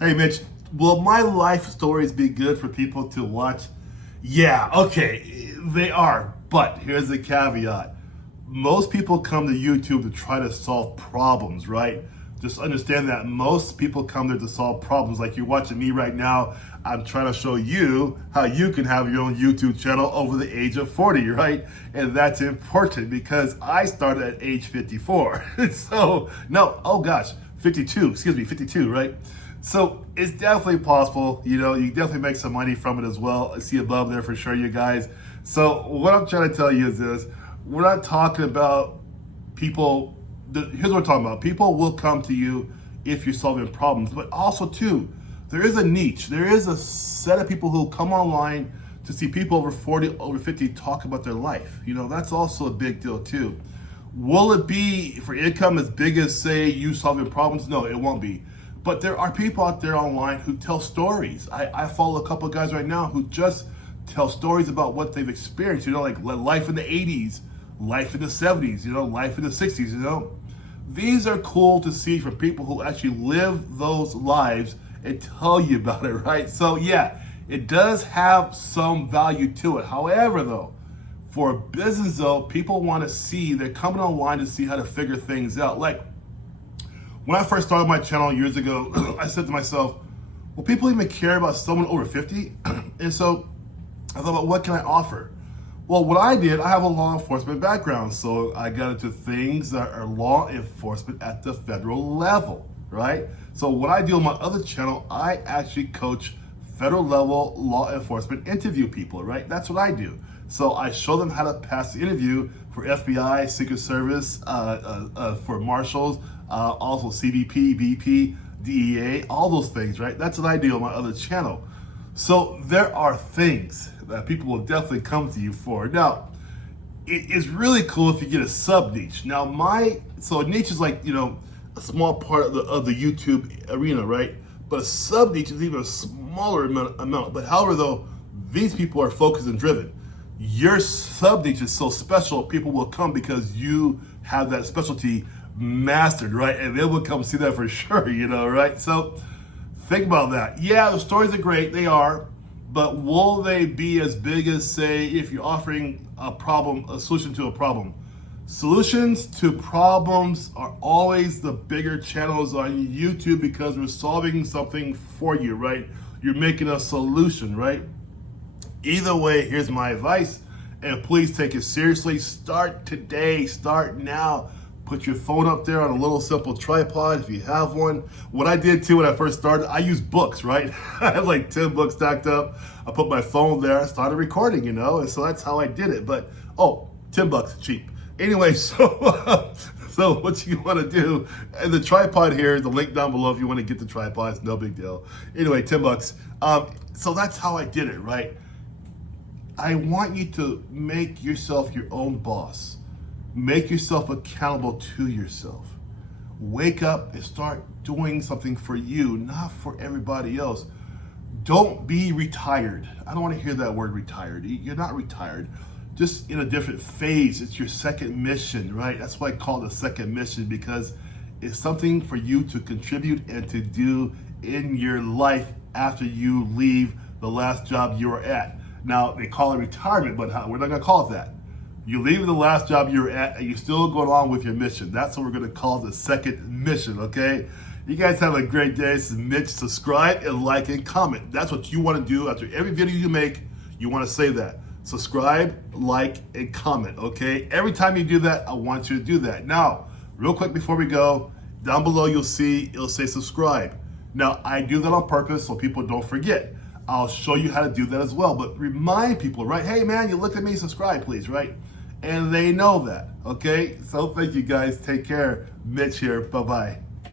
Hey, Mitch, will my life stories be good for people to watch? Yeah, okay, they are. But here's the caveat. Most people come to YouTube to try to solve problems, right? Just understand that most people come there to solve problems. Like you're watching me right now, I'm trying to show you how you can have your own YouTube channel over the age of 40, right? And that's important because I started at age 54. So, no, oh gosh, 52, excuse me, 52, right? So it's definitely possible, you definitely make some money from it as well. I see above there for sure, you guys. So what I'm trying to tell you is this, we're not talking about people, here's what we're talking about. People will come to you if you're solving problems, but also too, there is a niche. There is a set of people who come online to see people over 40, over 50 talk about their life. That's also a big deal too. Will it be for income as big as, say, you solving problems? No, it won't be. But there are people out there online who tell stories. I follow a couple of guys right now who just tell stories about what they've experienced, like life in the 80s, life in the 70s, life in the 60s, These are cool to see from people who actually live those lives and tell you about it, right? So yeah, it does have some value to it. However, though, for a business though, people want to see, they're coming online to see how to figure things out. Like, when I first started my channel years ago, I said to myself, will people even care about someone over 50? And so I thought about what can I offer? Well, what I did, I have a law enforcement background, so I got into things that are law enforcement at the federal level, right? So what I do on my other channel, I actually coach federal level law enforcement interview people, right? That's what I do. So I show them how to pass the interview for FBI, Secret Service, for marshals, also CBP, BP, DEA, all those things, right? That's what I do on my other channel. So there are things that people will definitely come to you for. Now, it is really cool if you get a sub niche. Now, so a niche is like, a small part of the YouTube arena, right? But a sub niche is even a smaller amount. But however, though, these people are focused and driven. Your sub niche is so special, people will come because you have that specialty mastered, right? And they will come see that for sure, right? So think about that. Yeah, the stories are great, they are, but will they be as big as, say, if you're offering a solution to a problem? Solutions to problems are always the bigger channels on YouTube because we're solving something for you, right? You're making a solution, right? Either way, here's my advice, and please take it seriously. Start today, start now. Put your phone up there on a little simple tripod if you have one. What I did too when I first started, I used books, right? I had like 10 books stacked up. I put my phone there, started recording, and so that's how I did it. But, $10, cheap. Anyway, so what you want to do, and the tripod here, the link down below if you want to get the tripod, it's no big deal. Anyway, $10. So that's how I did it, right? I want you to make yourself your own boss. Make yourself accountable to yourself. Wake up and start doing something for you, not for everybody else. Don't be retired. I don't want to hear that word retired. You're not retired. Just in a different phase. It's your second mission, right? That's why I call it a second mission, because it's something for you to contribute and to do in your life after you leave the last job you were at. Now, they call it retirement, but we're not going to call it that. You leave the last job you were at and you still go along with your mission. That's what we're going to call the second mission, okay? You guys have a great day. This is Mitch. Subscribe and like and comment. That's what you want to do after every video you make. You want to say that. Subscribe, like, and comment, okay? Every time you do that, I want you to do that. Now, real quick before we go, down below it'll say subscribe. Now, I do that on purpose so people don't forget. I'll show you how to do that as well. But remind people, right? Hey, man, you looked at me, subscribe, please, right? And they know that, okay? So thank you, guys. Take care. Mitch here. Bye-bye.